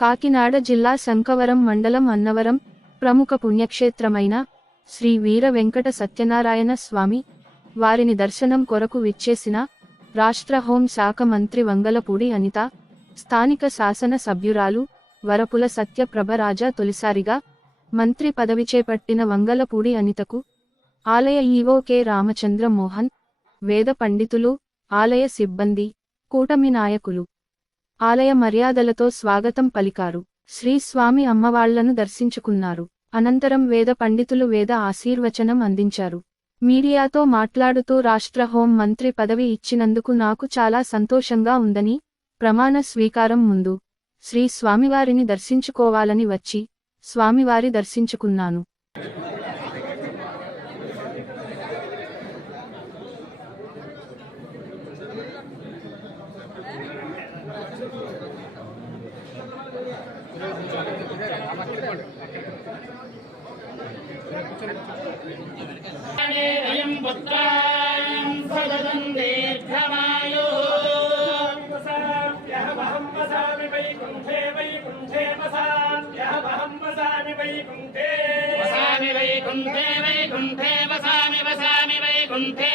కాకినాడ జిల్లా శంకవరం మండలం అన్నవరం ప్రముఖ పుణ్యక్షేత్రమైన శ్రీ వీర వెంకట సత్యనారాయణ స్వామి వారిని దర్శనం కొరకు విచ్చేసిన రాష్ట్ర హోం శాఖ మంత్రి వంగలపూడి అనిత స్థానిక శాసన సభ్యురాలు వరపుల సత్యప్రభరాజా తొలిసారిగా మంత్రి పదవి చేపట్టిన వంగలపూడి అనితకు ఆలయ ఈవో కె రామచంద్ర మోహన్ వేద పండితులు ఆలయ సిబ్బంది కూటమి నాయకులు ఆలయ మర్యాదలతో స్వాగతం పలికారు. శ్రీస్వామి అమ్మవాళ్ళను దర్శించుకున్నారు. అనంతరం వేద పండితులు వేద ఆశీర్వచనం అందించారు. మీడియాతో మాట్లాడుతూ రాష్ట్ర హోం మంత్రి పదవి ఇచ్చినందుకు నాకు చాలా సంతోషంగా ఉందని ప్రమాణ స్వీకారం ముందు శ్రీ స్వామివారిని దర్శించుకోవాలని వచ్చి స్వామివారి దర్శించుకున్నాను. అయం పుత్రాయం సదదం దీర్ఘమాయో వసామ్యహమహం వసామి వైకుంఠే వైకుంఠే వసామ్యహమహం వసామి వైకుంఠే వసామి వైకుంఠే వైకుంఠే వసామి వసామి వైకుంఠే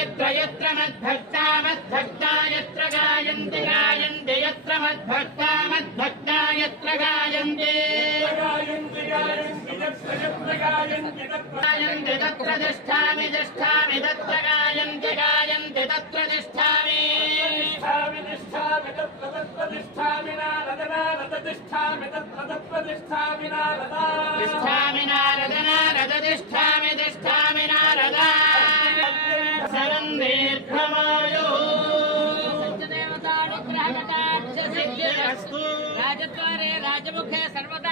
यत्र यत्र मद्भक्ता मद्भक्ता यत्र गायन्ति गायन्ति यत्र मद्भक्ता मद्भक्ता गायन्ति यत्र यत्र गायन्ति तत्र गायन्ति तत्र तिष्ठामि तिष्ठामि तत्र गायन्ति गायन्ति तत्र तिष्ठामि तिष्ठामि तिष्ठामि तत्र तत्र तिष्ठामि नारद नारद तिष्ठामि तत्र तत्र तिष्ठामि नारदा तिष्ठामि नारद नारद तिष्ठामि तिष्ठामि नारद शरं दीर्घमायुः सत्यदेवतानुग्रहकटाक्षसिद्धिरस्तु राजद्वारे राजमुखे सर्वदा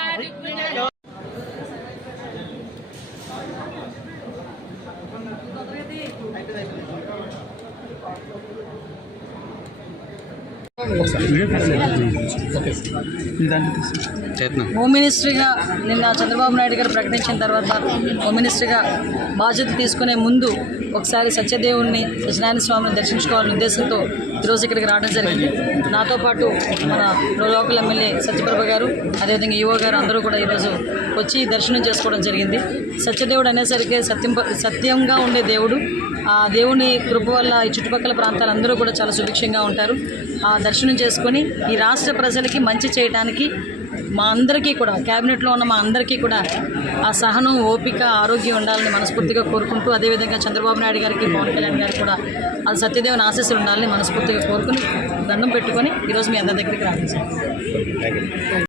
హోమ్ మినిస్ట్రీగా నిన్న చంద్రబాబు నాయుడు గారు ప్రకటించిన తర్వాత హోమ్ మినిస్ట్రీగా బాధ్యత తీసుకునే ముందు ఒకసారి సత్యదేవుణ్ణి సత్యనారాయణ స్వామిని దర్శించుకోవాలనే ఉద్దేశంతో ఈరోజు ఇక్కడికి రావడం జరిగింది. నాతో పాటు మన లోకల్ ఎమ్మెల్యే సత్యప్రభ గారు అదేవిధంగా ఈవో గారు అందరూ కూడా ఈరోజు వచ్చి దర్శనం చేసుకోవడం జరిగింది. సత్యదేవుడు అనేసరికి సత్యం సత్యంగా ఉండే దేవుడు. ఆ దేవుని కృప వల్ల ఈ చుట్టుపక్కల ప్రాంతాలందరూ కూడా చాలా సుభిక్షంగా ఉంటారు. ఆ దర్శనం చేసుకొని ఈ రాష్ట్ర ప్రజలకి మంచి చేయడానికి మా అందరికీ కూడా క్యాబినెట్లో ఉన్న మా అందరికీ కూడా ఆ సహనం ఓపిక ఆరోగ్యం ఉండాలని మనస్ఫూర్తిగా కోరుకుంటూ అదేవిధంగా చంద్రబాబు నాయుడు గారికి పవన్ కళ్యాణ్ గారికి కూడా ఆ సత్యదేవుని ఆశీస్సులు ఉండాలని మనస్ఫూర్తిగా కోరుకుని దండం పెట్టుకొని ఈరోజు మీ అందరి దగ్గరికి రావాలి సార్.